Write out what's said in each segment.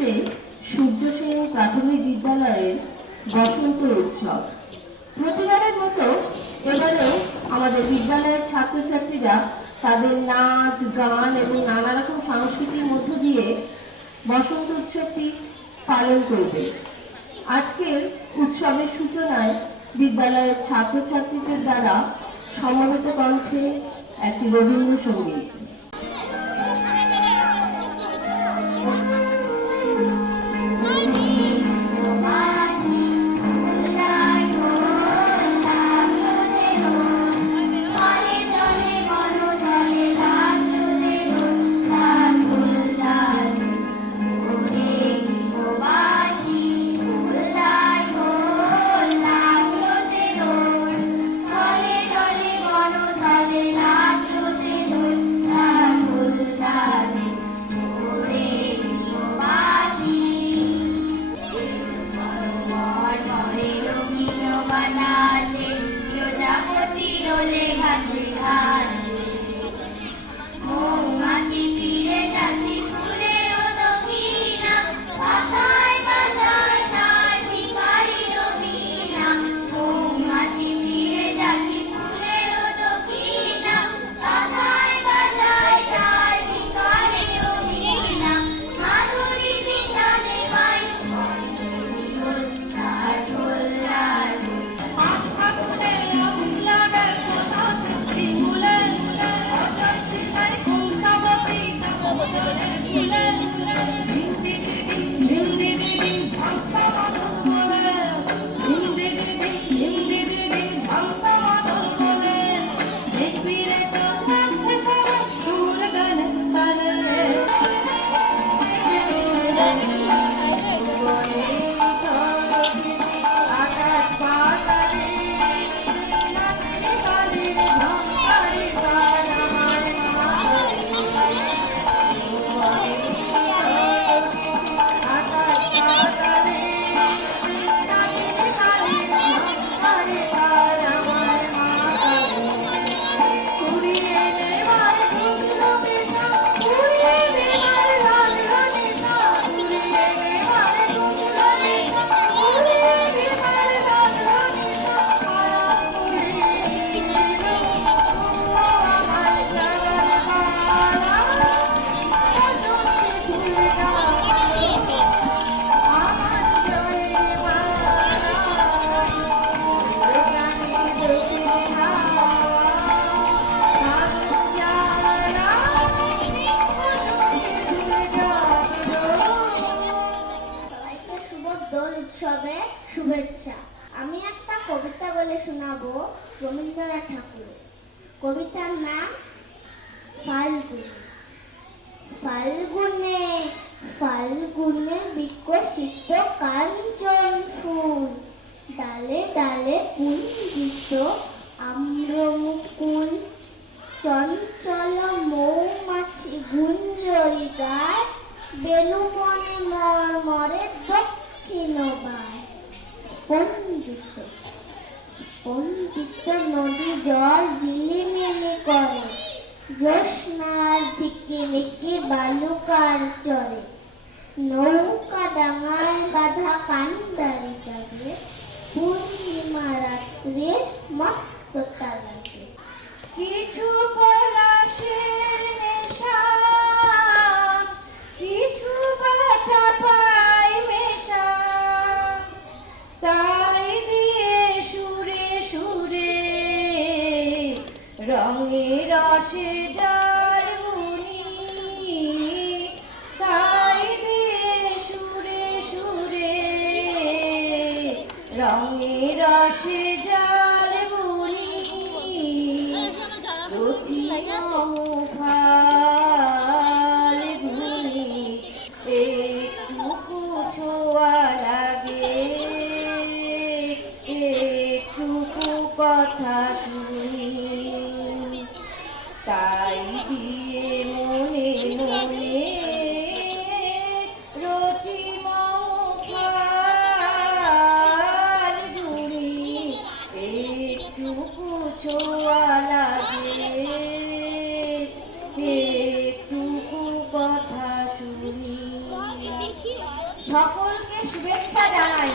হচ্ছে সূর্য সেন প্রাথমিক বিদ্যালয়ের বসন্ত উৎসব। প্রতিবারের মতো এবারেও আমাদের বিদ্যালয়ের ছাত্রছাত্রীরা তাদের নাচ, গান এবং নানা রকম সংস্কৃতির মধ্য দিয়ে বসন্ত উৎসবটি পালন করবে। আজকের উৎসবের সূচনায় বিদ্যালয়ের ছাত্রছাত্রীদের দ্বারা সমবেত কণ্ঠে একটি রবীন্দ্রসঙ্গীত। রবীন্দ্রনাথ ঠাকুর। কবিতার নাম ফাল্গুন। ফাল্গুনে ফাল্গুনে বিকশিত কাঞ্চন ফুল। ডালে ডালে পুঞ্জিত আম্রমুকুল। চঞ্চল মৌমাছি গুঞ্জরি গায়। বেলুমনে মর্মরে দক্ষিণ বায়। স্পন্দিত। স্পন্দিত নদী জল ঝিলিমিলি করে। জ্যোৎস্নার ঝিকিমিকি বালুকার চরে। নৌকা ডাঙায় বাঁধা কান্দারি জাগে। পূর্ণিমা রাত্রে মস্ততা লাগে। কিছু পলাশের ছোঁয়া লাগে একটুকু কথা শুনি। সকলকে শুভেচ্ছা জানাই।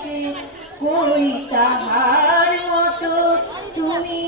গোকুল কই তাহার মতো। তুমি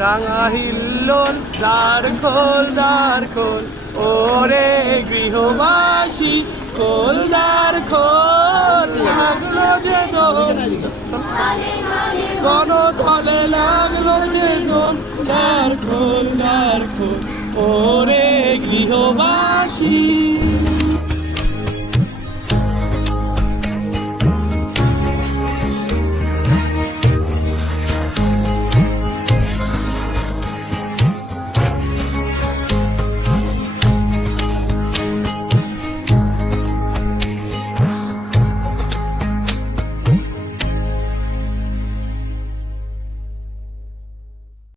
রাঙা হিল্লোল দ্বার খোল দ্বার খোল। ওরে গৃহবাসী, খোল, দ্বার খোল। লাগল যে কোন থলে লাগল যে দোল দ্বার খোল দ্বার খোল। ওরে গৃহবাসী।